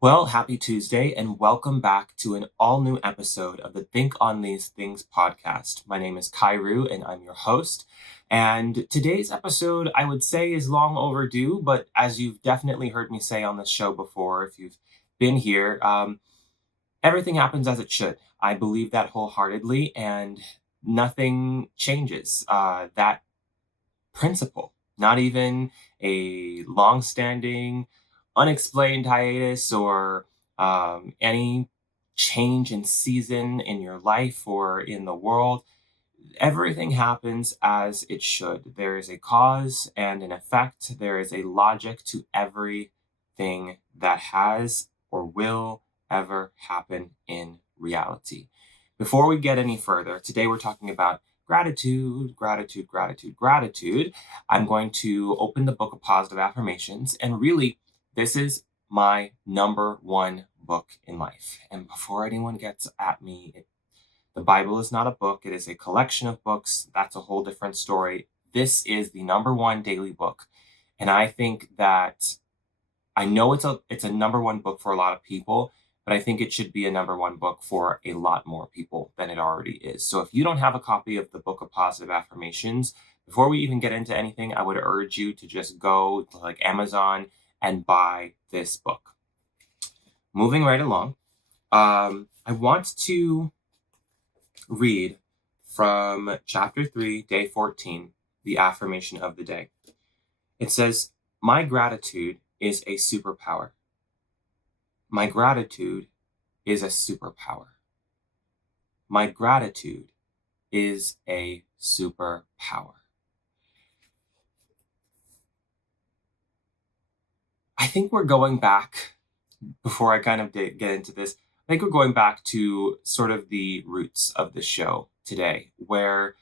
Well, happy Tuesday, and welcome back to an all new episode of the Think on These Things podcast. My name is Kairu, and I'm your host. And today's episode, I would say, is long overdue, but as you've definitely heard me say on this show before, if you've been here, everything happens as it should. I believe that wholeheartedly, and nothing changes. That principle, not even a long-standing, unexplained hiatus or any change in season in your life or in the world. Everything happens as it should. There is a cause and an effect. There is a logic to everything that has or will ever happen in reality. Before we get any further, today we're talking about gratitude, gratitude, gratitude, gratitude. I'm going to open the book of positive affirmations, and really, this is my number one book in life. And before anyone gets at me, the Bible is not a book, it is a collection of books. That's a whole different story. This is the number one daily book. And I think that I know it's a number one book for a lot of people, but I think it should be a number one book for a lot more people than it already is. So if you don't have a copy of the Book of Positive Affirmations, before we even get into anything, I would urge you to just go to like Amazon and buy this book. Moving right along, I want to read from chapter 3, day 14, the affirmation of the day. It says, "My gratitude is a superpower. My gratitude is a superpower. My gratitude is a superpower." I think we're going back, before I kind of get into this, I think we're going back to sort of the roots of the show today, where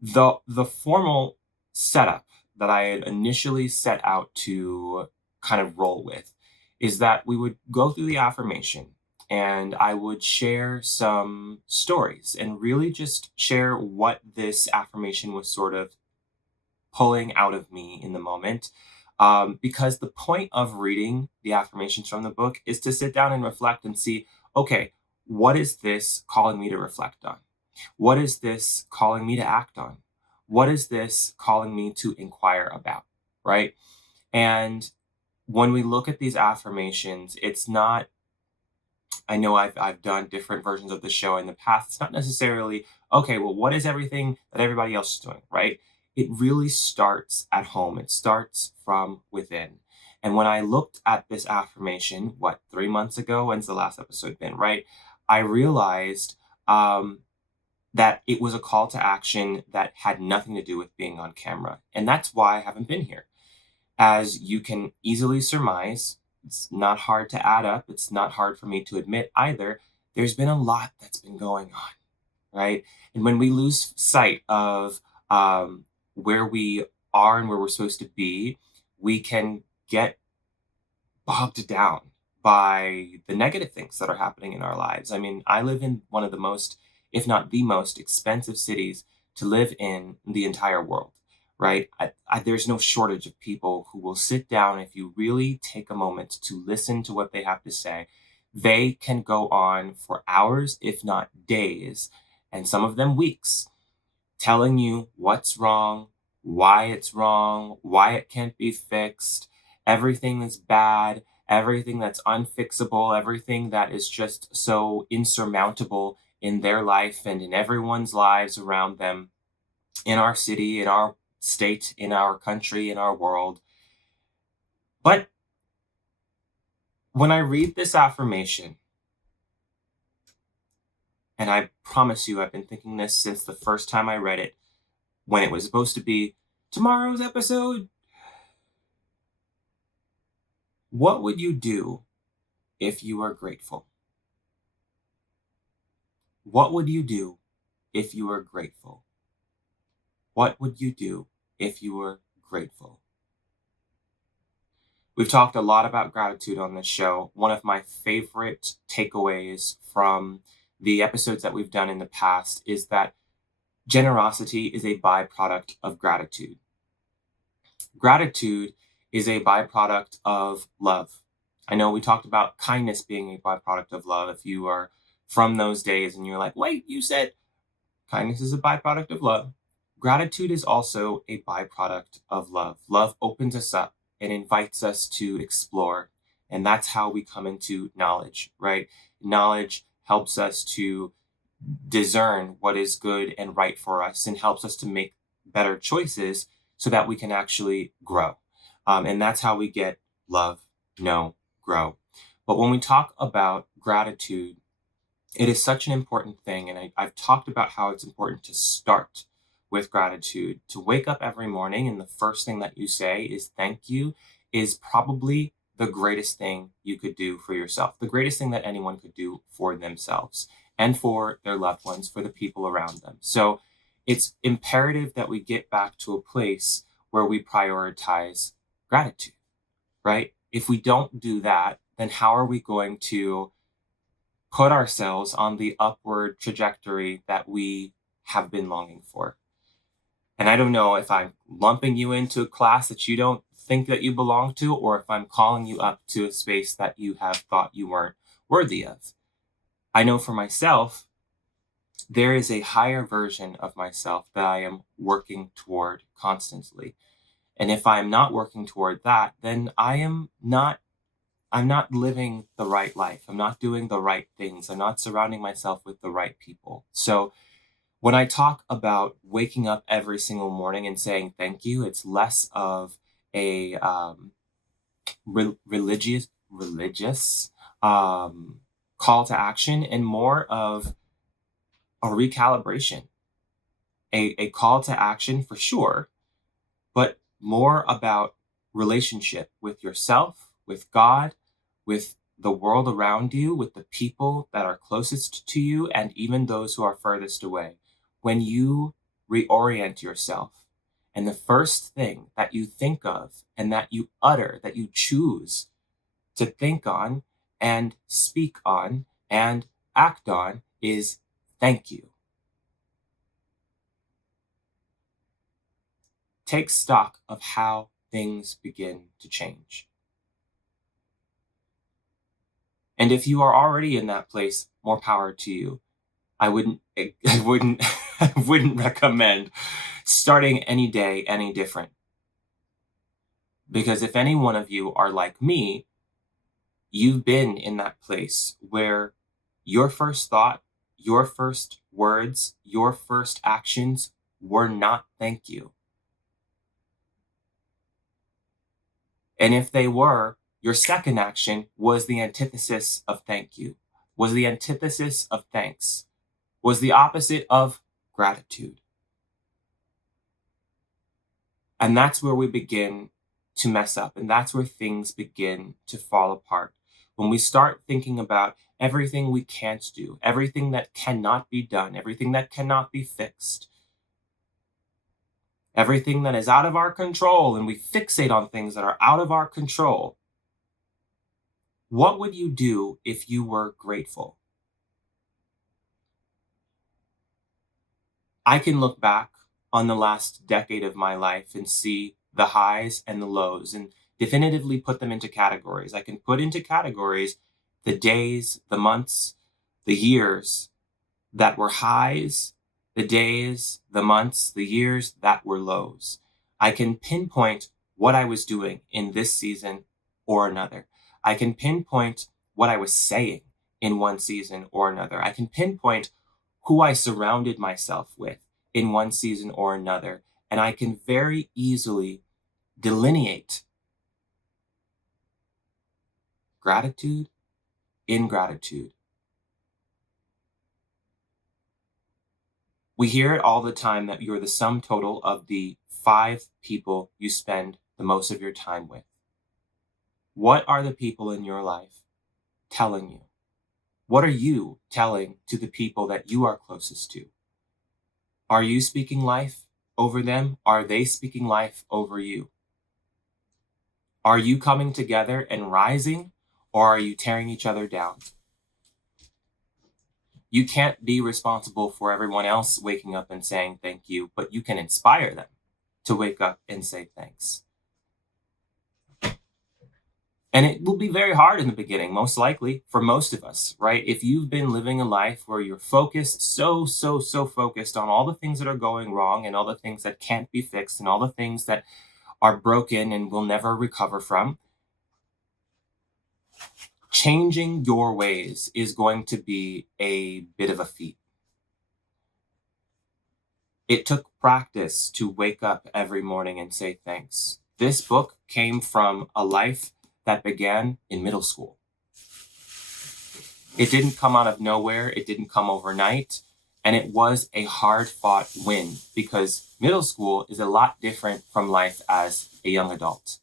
the formal setup that I had initially set out to kind of roll with is that we would go through the affirmation and I would share some stories and really just share what this affirmation was sort of pulling out of me in the moment. Because the point of reading the affirmations from the book is to sit down and reflect and see, okay, what is this calling me to reflect on? What is this calling me to act on? What is this calling me to inquire about? Right. And when we look at these affirmations, it's not, I know I've done different versions of the show in the past. It's not necessarily, okay, well, what is everything that everybody else is doing? Right. It really starts at home, it starts from within. And when I looked at this affirmation, what, 3 months ago? When's the last episode been? Right. I realized um, that it was a call to action that had nothing to do with being on camera. And that's why I haven't been here. As you can easily surmise, it's not hard to add up. It's not hard for me to admit either. There's been a lot that's been going on, right? And when we lose sight of where we are and where we're supposed to be, we can get bogged down by the negative things that are happening in our lives. I mean, I live in one of the most, if not the most expensive cities to live in the entire world, right? There's no shortage of people who will sit down if you really take a moment to listen to what they have to say. They can go on for hours, if not days, and some of them weeks, telling you what's wrong, why it can't be fixed, everything is bad, everything that's unfixable, everything that is just so insurmountable in their life and in everyone's lives around them, in our city, in our state, in our country, in our world. But when I read this affirmation, and I promise you, I've been thinking this since the first time I read it, when it was supposed to be tomorrow's episode. What would you do if you were grateful? What would you do if you were grateful? What would you do if you were grateful? We've talked a lot about gratitude on this show. One of my favorite takeaways from the episodes that we've done in the past is that generosity is a byproduct of gratitude. Gratitude is a byproduct of love. I know we talked about kindness being a byproduct of love. If you are from those days and you're like, wait, you said kindness is a byproduct of love. Gratitude is also a byproduct of love. Love opens us up and invites us to explore. And that's how we come into knowledge, right? Knowledge helps us to discern what is good and right for us and helps us to make better choices so that we can actually grow. And that's how we get love, know, grow. But when we talk about gratitude, it is such an important thing. And I've talked about how it's important to start with gratitude. To wake up every morning and the first thing that you say is thank you is probably the greatest thing you could do for yourself, the greatest thing that anyone could do for themselves and for their loved ones, for the people around them. So it's imperative that we get back to a place where we prioritize gratitude, right? If we don't do that, then how are we going to put ourselves on the upward trajectory that we have been longing for? And I don't know if I'm lumping you into a class that you don't think that you belong to, or if I'm calling you up to a space that you have thought you weren't worthy of. I know for myself, there is a higher version of myself that I am working toward constantly. And if I'm not working toward that, then I'm not living the right life. I'm not doing the right things. I'm not surrounding myself with the right people. So when I talk about waking up every single morning and saying thank you, it's less of a religious call to action and more of a recalibration, a call to action for sure, but more about relationship with yourself, with God, with the world around you, with the people that are closest to you, and even those who are furthest away. When you reorient yourself, and the first thing that you think of and that you utter, that you choose to think on and speak on and act on is thank you. Take stock of how things begin to change. And if you are already in that place, more power to you. I wouldn't I wouldn't recommend starting any day any different. Because if any one of you are like me, you've been in that place where your first thought, your first words, your first actions were not thank you. And if they were, your second action was the antithesis of thank you, was the antithesis of thanks, was the opposite of gratitude. And that's where we begin to mess up. And that's where things begin to fall apart. When we start thinking about everything we can't do, everything that cannot be done, everything that cannot be fixed, everything that is out of our control, and we fixate on things that are out of our control, what would you do if you were grateful? I can look back on the last decade of my life and see the highs and the lows and definitively put them into categories. I can put into categories the days, the months, the years that were highs, the days, the months, the years that were lows. I can pinpoint what I was doing in this season or another. I can pinpoint what I was saying in one season or another. I can pinpoint who I surrounded myself with in one season or another. And I can very easily delineate gratitude, ingratitude. We hear it all the time that you're the sum total of the 5 people you spend the most of your time with. What are the people in your life telling you? What are you telling to the people that you are closest to? Are you speaking life over them? Are they speaking life over you? Are you coming together and rising, or are you tearing each other down? You can't be responsible for everyone else waking up and saying thank you, but you can inspire them to wake up and say thanks. And it will be very hard in the beginning, most likely, for most of us, right? If you've been living a life where you're focused, so focused on all the things that are going wrong and all the things that can't be fixed and all the things that are broken and will never recover from, changing your ways is going to be a bit of a feat. It took practice to wake up every morning and say thanks. This book came from a life that began in middle school. It didn't come out of nowhere. It didn't come overnight. And it was a hard fought win because middle school is a lot different from life as a young adult.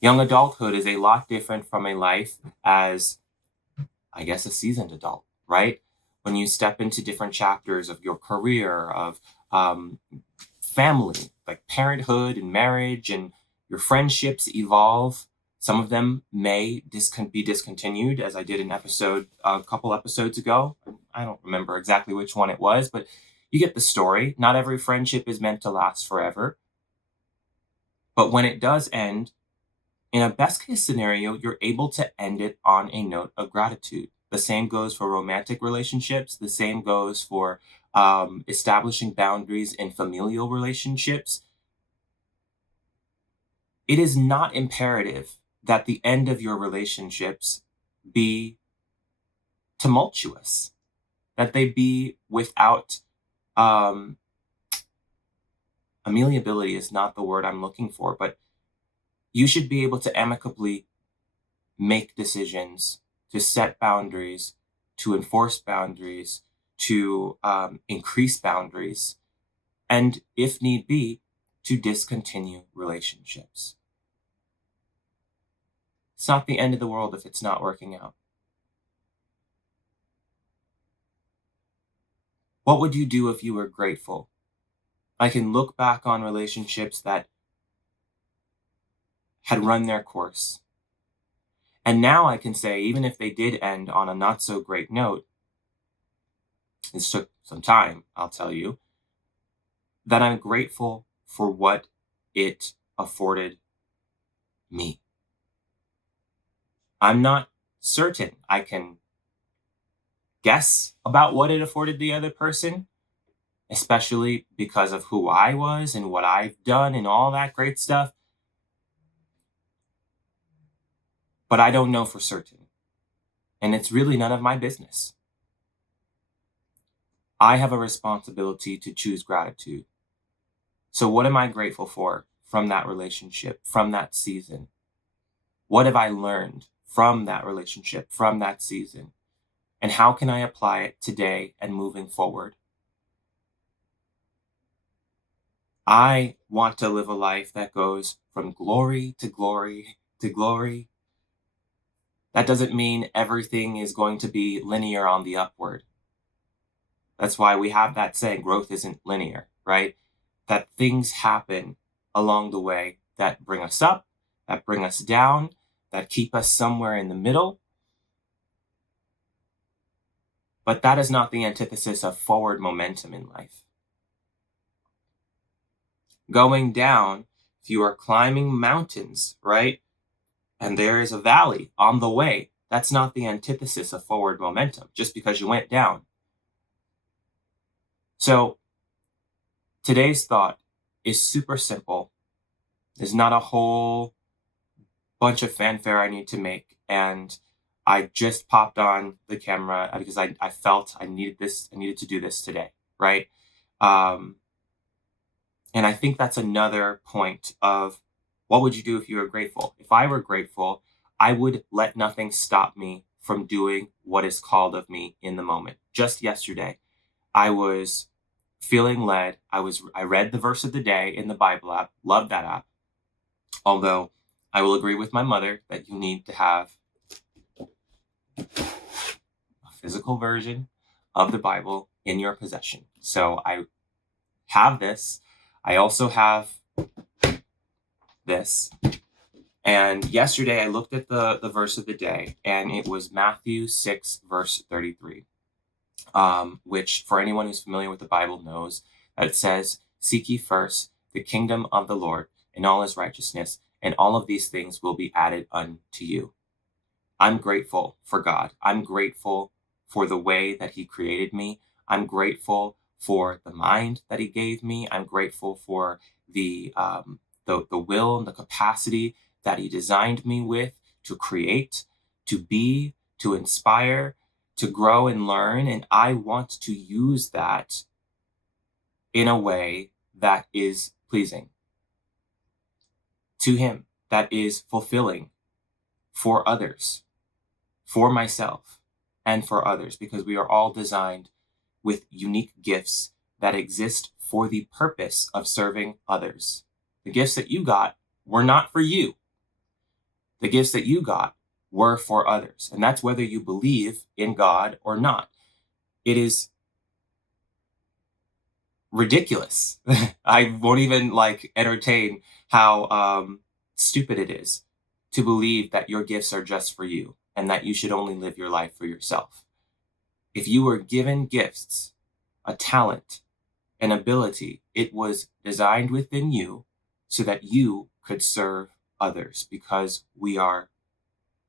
Young adulthood is a lot different from a life as, I guess, a seasoned adult, right? When you step into different chapters of your career, of family, like parenthood and marriage, and your friendships evolve. Some of them may be discontinued, as I did an episode a couple episodes ago. I don't remember exactly which one it was, but you get the story. Not every friendship is meant to last forever. But when it does end, in a best case scenario, you're able to end it on a note of gratitude. The same goes for romantic relationships. The same goes for establishing boundaries in familial relationships. It is not imperative that the end of your relationships be tumultuous, that they be without amenability is not the word I'm looking for, but you should be able to amicably make decisions, to set boundaries, to enforce boundaries, to increase boundaries, and if need be, to discontinue relationships. It's not the end of the world if it's not working out. What would you do if you were grateful? I can look back on relationships that had run their course. And now I can say, even if they did end on a not so great note, this took some time, I'll tell you, that I'm grateful for what it afforded me. I'm not certain I can guess about what it afforded the other person, especially because of who I was and what I've done and all that great stuff. But I don't know for certain. And it's really none of my business. I have a responsibility to choose gratitude. So what am I grateful for from that relationship, from that season? What have I learned from that relationship, from that season? And how can I apply it today and moving forward? I want to live a life that goes from glory to glory to glory. That doesn't mean everything is going to be linear on the upward. That's why we have that saying, growth isn't linear, right? That things happen along the way that bring us up, that bring us down, that keep us somewhere in the middle. But that is not the antithesis of forward momentum in life. Going down, if you are climbing mountains, right? And there is a valley on the way, that's not the antithesis of forward momentum, just because you went down. So today's thought is super simple. There's not a whole bunch of fanfare I need to make. And I just popped on the camera because I felt I needed to do this today, right? And I think that's another point of what would you do if you were grateful? If I were grateful, I would let nothing stop me from doing what is called of me in the moment. Just yesterday, I was feeling led. I read the verse of the day in the Bible app. Love that app. Although I will agree with my mother that you need to have a physical version of the Bible in your possession. So I have this. I also have this. And yesterday I looked at the verse of the day, and it was Matthew 6, verse 33, which for anyone who's familiar with the Bible knows that it says, "Seek ye first the kingdom of the Lord and all his righteousness, and all of these things will be added unto you. I'm grateful for God. I'm grateful for the way that He created me. I'm grateful for the mind that He gave me. I'm grateful for the will and the capacity that He designed me with to create, to be, to inspire, to grow and learn. And I want to use that in a way that is pleasing to Him, that is fulfilling for others, for myself, and for others, because we are all designed with unique gifts that exist for the purpose of serving others. The gifts that you got were not for you. The gifts that you got were for others. And that's whether you believe in God or not. It is ridiculous. I won't even entertain how stupid it is to believe that your gifts are just for you and that you should only live your life for yourself. If you were given gifts, a talent, an ability, it was designed within you so that you could serve others, because we are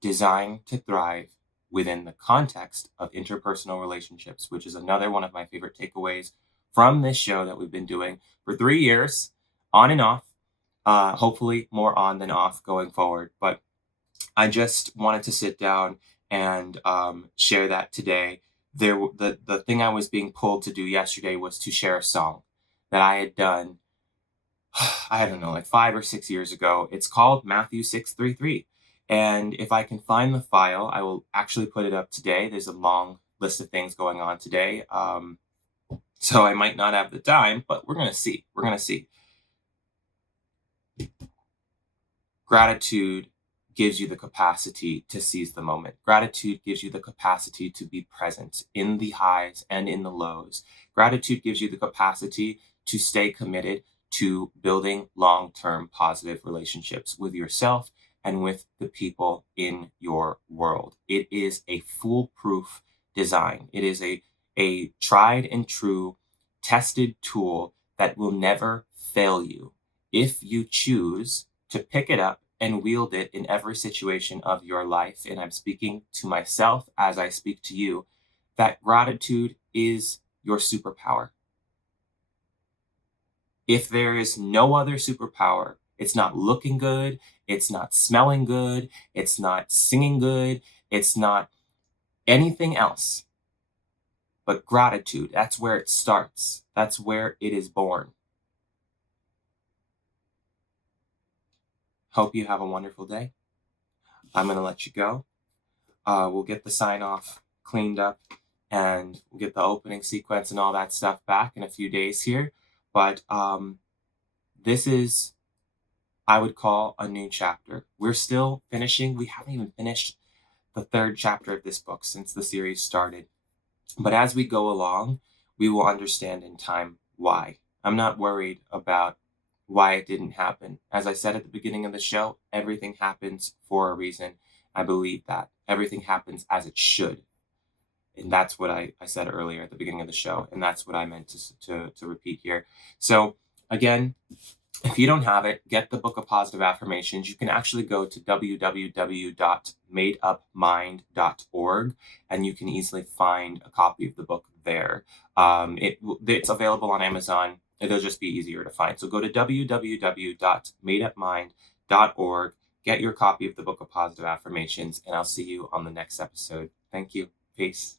designed to thrive within the context of interpersonal relationships, which is another one of my favorite takeaways from this show that we've been doing for 3 years, on and off. Hopefully more on than off going forward. But I just wanted to sit down and share that today. The thing I was being pulled to do yesterday was to share a song that I had done, I don't know, like 5 or 6 years ago. It's called Matthew 6:33. And if I can find the file, I will actually put it up today. There's a long list of things going on today. So I might not have the time, but we're going to see. We're going to see. Gratitude gives you the capacity to seize the moment. Gratitude gives you the capacity to be present in the highs and in the lows. Gratitude gives you the capacity to stay committed to building long-term positive relationships with yourself and with the people in your world. It is a foolproof design. It is a tried and true tested tool that will never fail you if you choose to pick it up and wield it in every situation of your life. And I'm speaking to myself as I speak to you, that gratitude is your superpower. If there is no other superpower, it's not looking good, it's not smelling good, it's not singing good, it's not anything else but gratitude. That's where it starts. That's where it is born. Hope you have a wonderful day. I'm going to let you go. We'll get the sign off cleaned up and we'll get the opening sequence and all that stuff back in a few days here. But this is, I would call, a new chapter. We're still finishing. We haven't even finished the 3rd chapter of this book since the series started. But as we go along, we will understand in time why. I'm not worried about why it didn't happen. As I said at the beginning of the show, everything happens for a reason. I believe that. Everything happens as it should. And that's what I said earlier at the beginning of the show. And that's what I meant to repeat here. So again, if you don't have it, get the Book of Positive Affirmations. You can actually go to www.madeupmind.org and you can easily find a copy of the book there. It's available on Amazon. It'll just be easier to find. So go to www.madeupmind.org, get your copy of the Book of Positive Affirmations, and I'll see you on the next episode. Thank you. Peace.